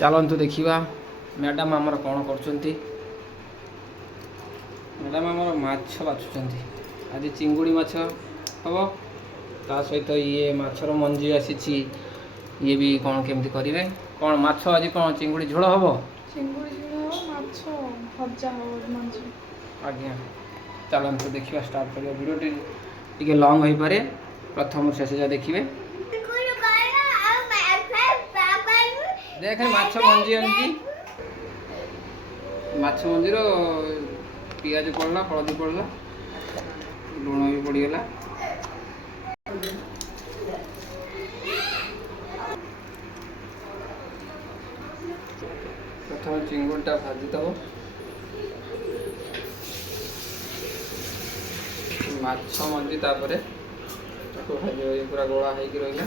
चलतु देखा मैडम आमर कौन कर मैडम आमर माछ बाछुंट आज चिंगुड़ी माछ हम ता सहित ये माछर मंजी आसी ये भी कौन केमती करेंगे कौन माछ आज कौन चिंगुड़ी झोल हम आज्ञा चलतु देखा स्टार्ट कर वीडियो टी लंग हो पारे प्रथम शेष जा देखिए देख माछ मंजी आनी माछ मंजीर पियाज पड़ला हलदी पड़ला लुण भी पड़गला प्रथम चिंगुटा भाजी दब माछ मंजी तापर पूरा गोला हो रहा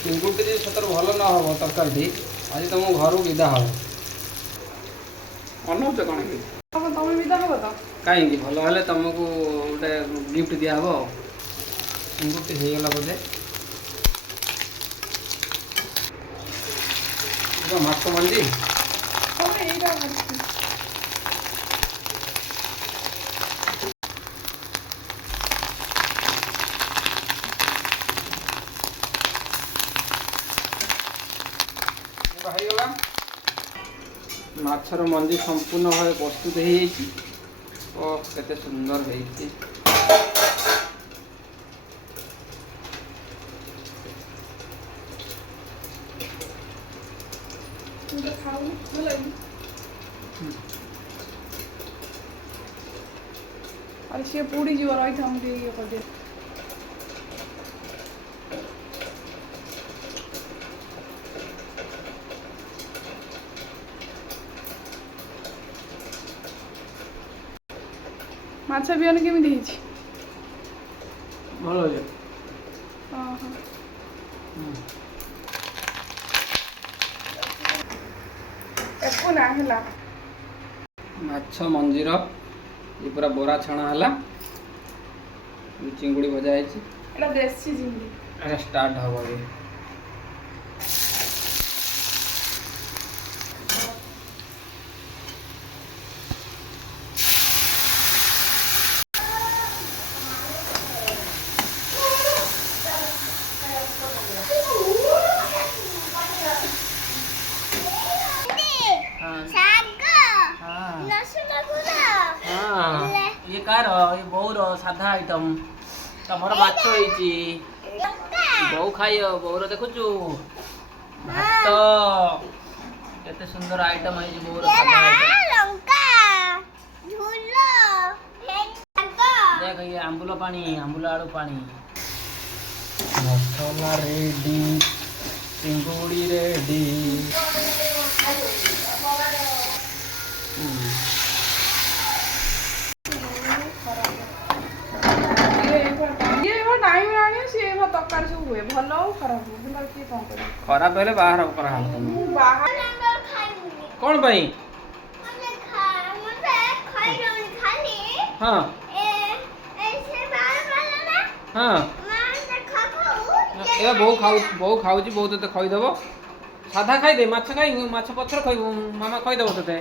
चिंगुटी जी सतर भल न हम तरकारी आज तुम घर विदा हम अनौच कौन कि कहीं भल हेल्ले तुमको गोटे गिफ्ट दिहब चिंगुटी होगला बोधे माछ मंजी बाहरीगला माछर मंजी संपूर्ण भाव प्रस्तुत हो केते सुंदर है अरे सी पूरी जीव रही था माछ बिहन केमी भल माछ मंजीर ये पूरा बोरा छणा है चिंगुड़ी भजा है देसी चिंगुड़ी स्टार्ट हम अभी ये कार ये बौर साधा आइटम तमर माछ होइची बौ खाइ बौर देखुचु भात केते सुंदर आइटम है बौर साधा आइटम देख ये आंबुल पानी आंबुल आलू पानी मसाला रेडी चिंगुड़ी रेडी खराब हेले बाहर करा कौन भाई हाँ हाँ ए बहु खाऊ बहु ते खईदेव साधा खाईदे माछ खाई माछ पथर खइबू मामा खईदेव ते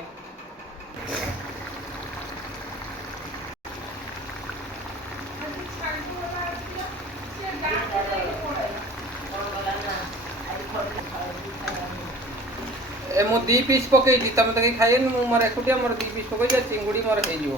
मु 2 पीस पकई तुम तो खाए मोर एकुटिया मोर 2 पीस पकई चिंगुड़ी मोर हो